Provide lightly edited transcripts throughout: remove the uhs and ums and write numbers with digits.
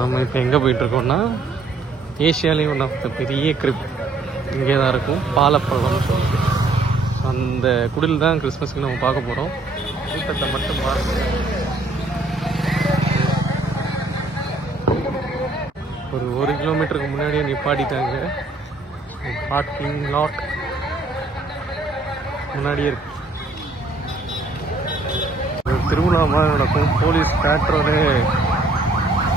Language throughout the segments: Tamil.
நம்ம இப்போ எங்கே போயிட்டுருக்கோம்னா ஏஷியாலேயே ஒன் ஆஃப் த பெரிய கிரிப் இங்கே தான் இருக்கும், பாலப்பழம்னு சொல்லிட்டு. அந்த குடில் தான் கிறிஸ்மஸ்க்கு நம்ம பார்க்க போகிறோம். கூட்டத்தை மட்டும் பார்க்க ஒரு கிலோமீட்டருக்கு முன்னாடியே நிப்பாட்டிட்டாங்க. பார்க்கிங் லாட் முன்னாடியே இருக்கு. திருவிழா மாதிரி நடக்கும். போலீஸ் பேட்ரோலே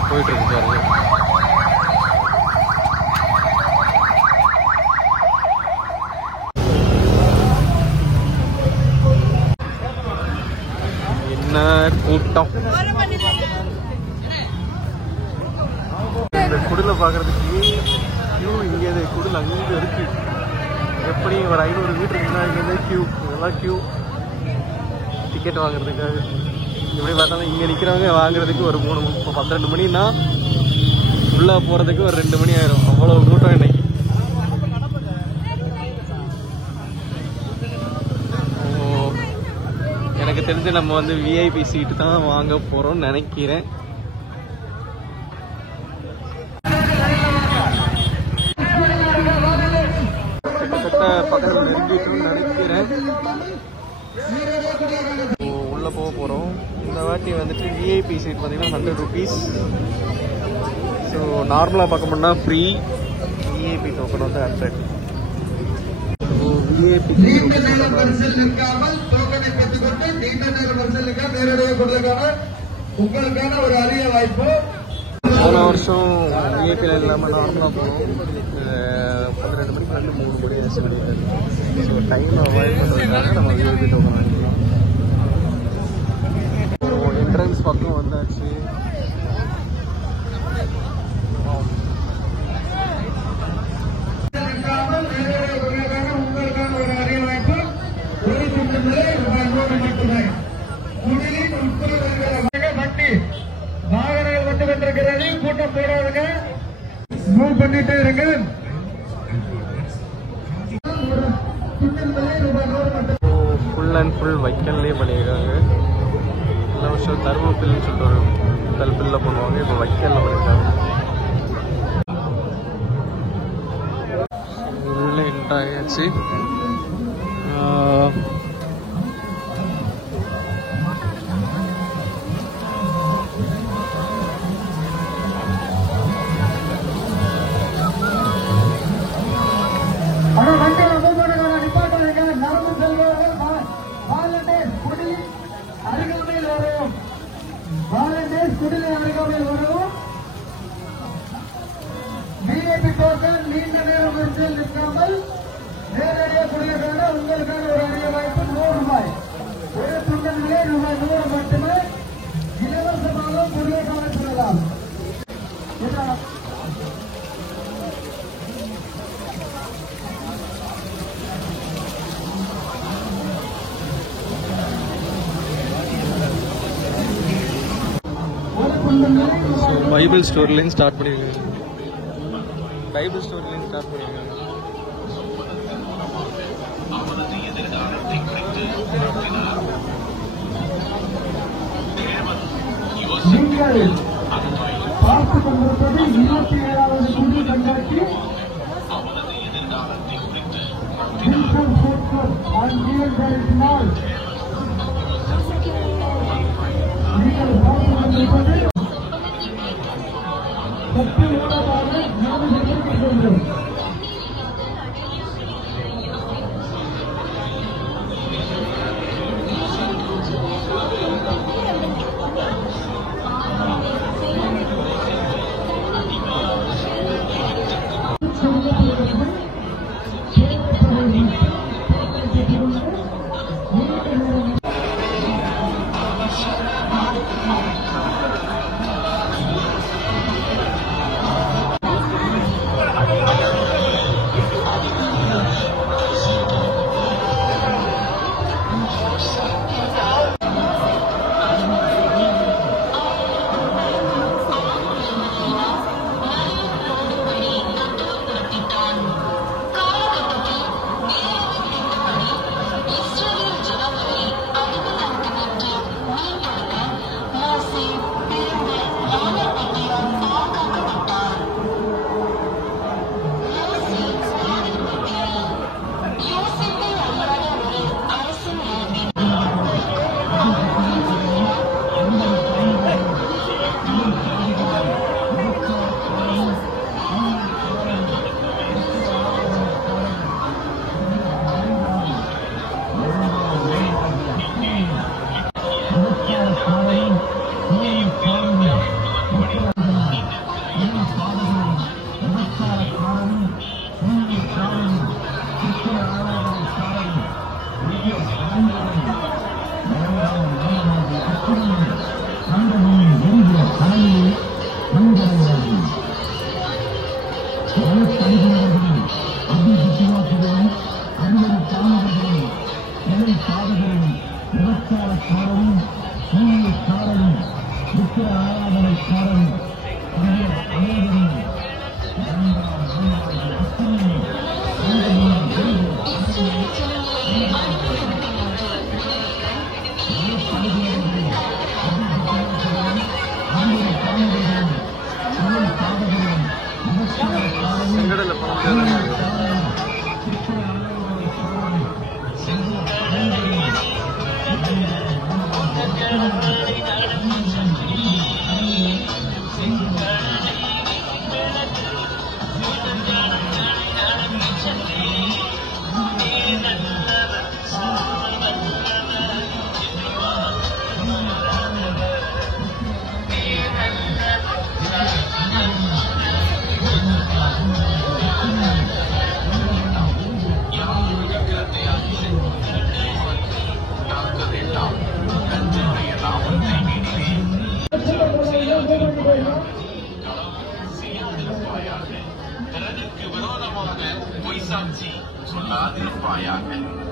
போயிட்டு இருக்கு பாருங்க. என்ன கூட்டம்! இந்த குடில பாக்குறதுக்கு கியூ. இங்கே குடில் அங்கே இருக்கு. எப்படி ஒரு 500 மீட்டருக்கு முன்னாடி கியூ. இதெல்லாம் கியூ டிக்கெட் வாங்குறதுக்காக. எப்படி பார்த்தாலும் இங்கே நிற்கிறவங்க வாங்குறதுக்கு ஒரு 12 மணின்னா உள்ளே போகிறதுக்கு ஒரு 2 மணி ஆயிரும். அவ்வளோ கூட்டம் இன்னைக்கு. எனக்கு தெரிஞ்சு நம்ம வந்து விஐபி சீட்டு தான் வாங்க போகிறோம்னு நினைக்கிறேன். கிட்டத்தட்ட பக்கத்தில் நெருங்கிட்டோம்னு நினைக்கிறேன். உள்ளே போக போகிறோம். இந்த வாட்டி வந்துட்டு விஐபி சீட் பார்த்தீங்கன்னா 100 ருபீஸ். ஸோ நார்மலாக பார்க்க போனால் ஃப்ரீ. விஐபி டோக்கன் வந்து 100. விஐபி போன வருஷம் விஐபியில் இல்லாமல் நார்மலாக போனோம். 12 மணிக்கு வந்து 3 மணி ஆச்சு வெளியில். ஸோ டைம் அவாய்ட் பண்ணுறதுக்காக நம்ம விஐபி டோக்கன் வாங்கிக்கலாம். என்ட்ரன்ஸ் பக்கம் வந்தாச்சு. வாகனங்கள் வந்து கொண்டிருக்கிறது. கூட்டம் போடாதுங்க, மூவ் பண்ணிட்டே இருங்க. ஃபுல் அண்ட் ஃபுல் வைக்கல்லே பண்ணியிருக்காங்க. எல்லா வருஷம் தருமப்பில்னு சொல்லிட்டு ஒரு முதல் பில்ல பண்ணுவாங்க. இப்போ வைக்கல்ல பண்ணியிருக்காங்க. உள்ள என்ட்ரு ஆயாச்சு. விஐபி டோக்கன் நீண்ட நேரம் வரிசையில் நிற்காமல் நேரடியாக குடியிருக்காங்க. உங்களுக்கான ஒரு அரிய வாய்ப்பு. 100 ரூபாய். ஒரு துண்டன் விலை ரூபாய் 100 மட்டுமே. இலவசமாக குடியிருக்காக சொல்லலாம். பைபிள் ஸ்டோர்லேருந்து ஸ்டார்ட் பண்ணியிருக்காங்க. பைபிள் ஸ்டோர்லேருந்து ஸ்டார்ட் பண்ணியிருக்காங்க. நீங்கள் பார்த்து கொண்டிருப்பது 27வது குடி கண்காட்சி. நீங்கள் பார்த்து கொண்டிருப்பது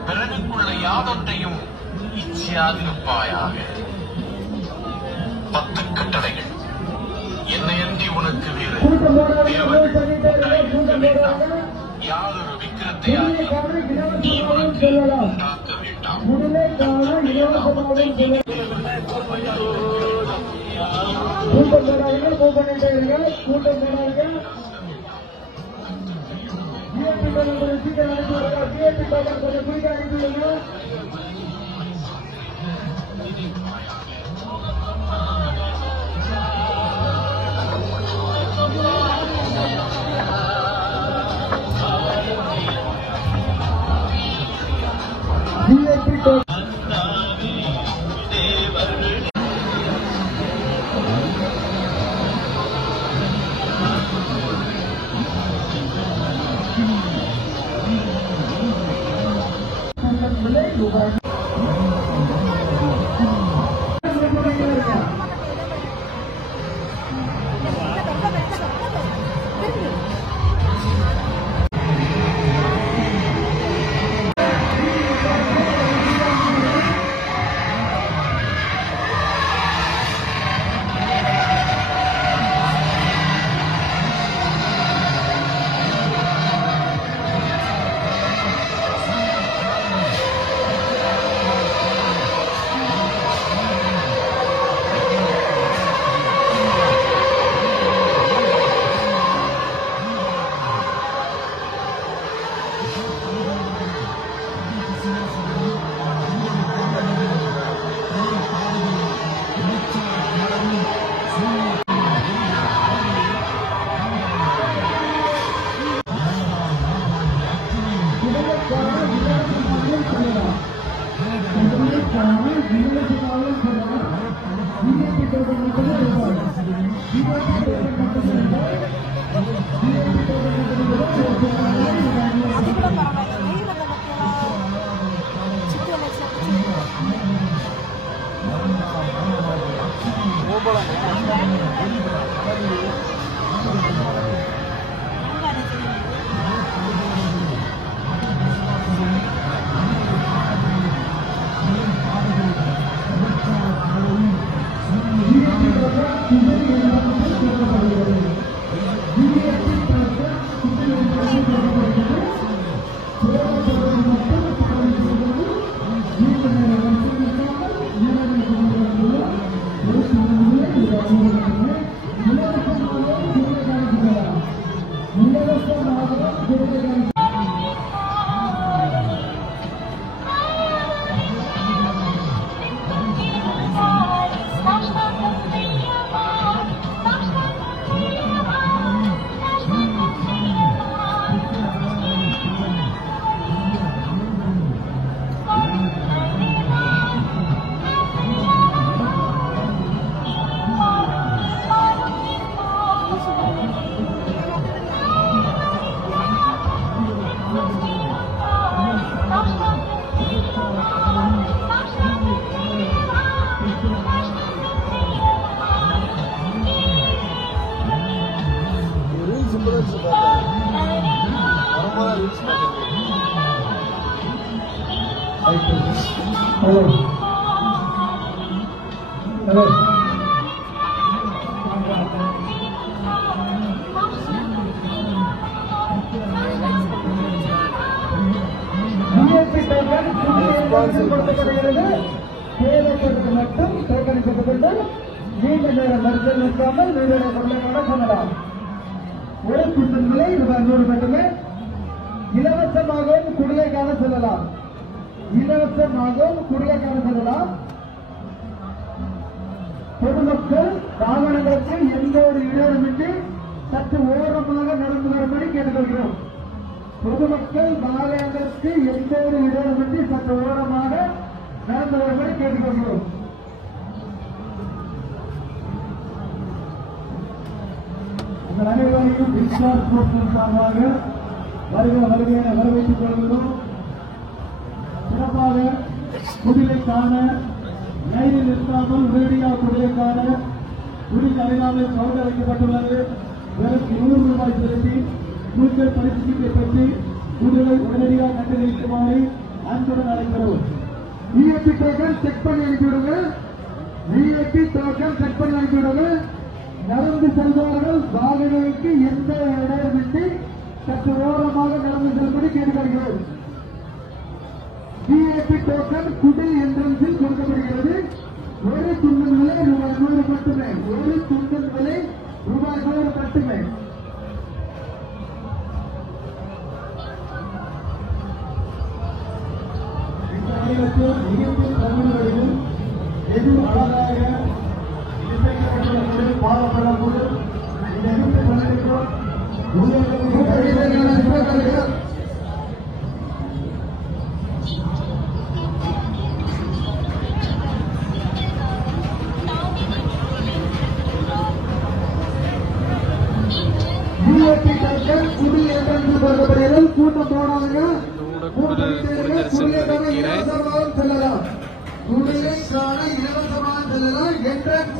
பிறனுக்குள்ள யாதொன்றையும் இச்சியாதிருப்பாயாக. 10 கட்டளைகள். என்னையன்றி உனக்கு வேறு தேவர்கள் உண்டாயிருக்க வேண்டாம். யாதொரு விக்கிரத்தையாகி நீ உனக்கு உண்டாக்க வேண்டாம். கர்த்தருடைய நாமத்தை ஆம்புலன்ஸ் பார்த்தேன் வரும்போது ரீல்ஸ் பார்த்தேன். ஹலோ ஹலோ கொடுக்கப்படுகிறது. தேவைப்பட்டது மட்டும் தோற்கடிக்கப்பட்டு நீண்ட நேரம் மருத்துவம் நிற்காமல் நீண்ட பொருளாக சொல்லலாம். ஒரு குண்டின் விலை ரூபாய் 100 மட்டுமே. இலவசமாகவும் குடியைக்கான செல்லலாம். இலவசமாகவும் குடியைக்கான செல்லலாம். பொதுமக்கள் வாகனங்களுக்கு எந்த ஒரு இடையூறுமின்றி சற்று ஓரமாக நடந்து வரும்படி கேட்டுக்கொள்கிறோம். பொதுமக்கள் வாகனங்களுக்கு எந்த ஒரு இடையூறுமின்றி சற்று ஓரமாக நடந்து வரும்படி கேட்டுக்கொள்கிறோம். இந்த அனைவரையும் டிஸ்சார்ஜ் போஸ்டின் சார்பாக வருகையை வரவேற்றுக் கொள்கிறோம். சிறப்பாக குடிலைக்கான லைனில் நிற்காமல் உடனடியாக குடிலைக்கான குடி அருகாமல் கவுண்டர் வைக்கப்பட்டுள்ளது. வெறும் 100 ரூபாய் செலுத்தி கூடுதல் பரிசீலிப்பை பெற்று குடிலை உடனடியாக கண்டுபிடிக்குமாறு அன்புடன் அழைக்கிறோம். விஐபி டோக்கன் செக் பண்ணி அனுப்பிவிடுங்க. விஐபி டோக்கன் செக் பண்ணி அனுப்பிவிடுங்க. நடந்து செல்பவர்கள் வாகனங்களுக்கு எந்த இடையின்றி சற்று ஓரமாக நடந்து செல்படி கேட்டுக்கொள்கிறோம். விஐபி டோக்கன் குடி என்ட்ரன்ஸில் கொடுக்கப்படுகிறது. ஒரு துண்டின் விலை ரூபாய் 100 மட்டுமே. ஒரு துண்டின் விலை ரூபாய் 100 மட்டுமே. தமிழ்களில் எது அழகாக இசைக்கப்பட்டுள்ள பாடப்படக்கூட இந்த கூட்டம் போனாங்க. செல்லலாம். குடியைக்கான இலவசமாக செல்லலாம். என்ட்ரன்ஸ்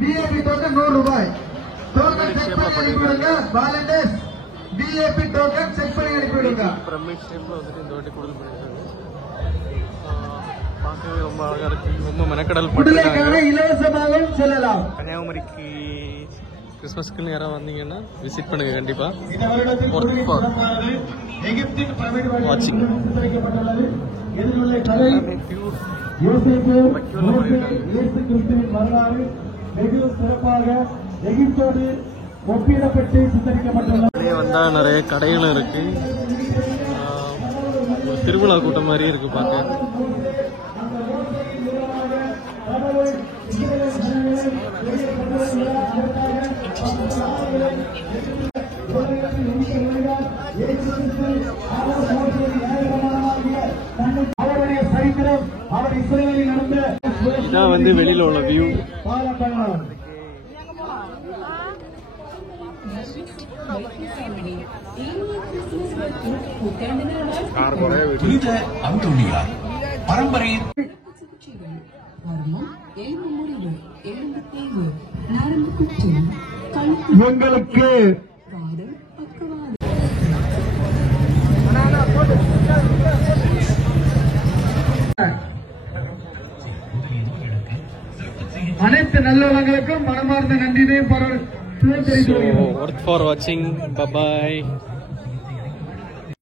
விஐபி டோக்கன் 100 ரூபாய். டோக்கன் செக் பண்ணி அனுப்பிவிடுங்க. வாலண்டியர்ஸ் விஐபி டோக்கன் செக் பண்ணி அனுப்பிவிடுங்க. பிரமிட் ஷேப்ல வந்துட்டு இந்த வாட்டி கொடுத்து பண்ணிருக்காங்க. பார்க்கவே ரொம்ப அழகா இருக்கு. ரொம்ப மெனக்கடல் குடியைக்கான இலவசமாக செல்லலாம். கன்னியாகுமரிக்கு கிறிஸ்மஸ்க்குன்னு யாராவது வந்தீங்கன்னா விசிட் பண்ணுங்க கண்டிப்பா. இந்த வருடத்தில் எகிப்தின் பிரமிட் வாட்சிங் எதிர்கொள்ள கலை இயேசு கிறிஸ்துவின் வரலாறு வெகு சிறப்பாக எகிப்தோடு ஒப்பிடப்பட்டு சித்தரிக்கப்பட்டுள்ளது. வெளியே வந்தா நிறைய கடைகளும் இருக்கு. திருவிழா கூட்டம் மாதிரி இருக்கு பார்க்க. அவருடைய சரித்திரம் அவர் இஸ்ரேலில் நடந்த இதான் வந்து வெளியில உள்ள வியூ. புனித அந்தோனியார் பரம்பரையின் எங்களுக்கு அனைத்து நல்லவங்களுக்கும் மனமார்ந்த நன்றியை ஒர்த் ஃபார் வாட்சிங். பை.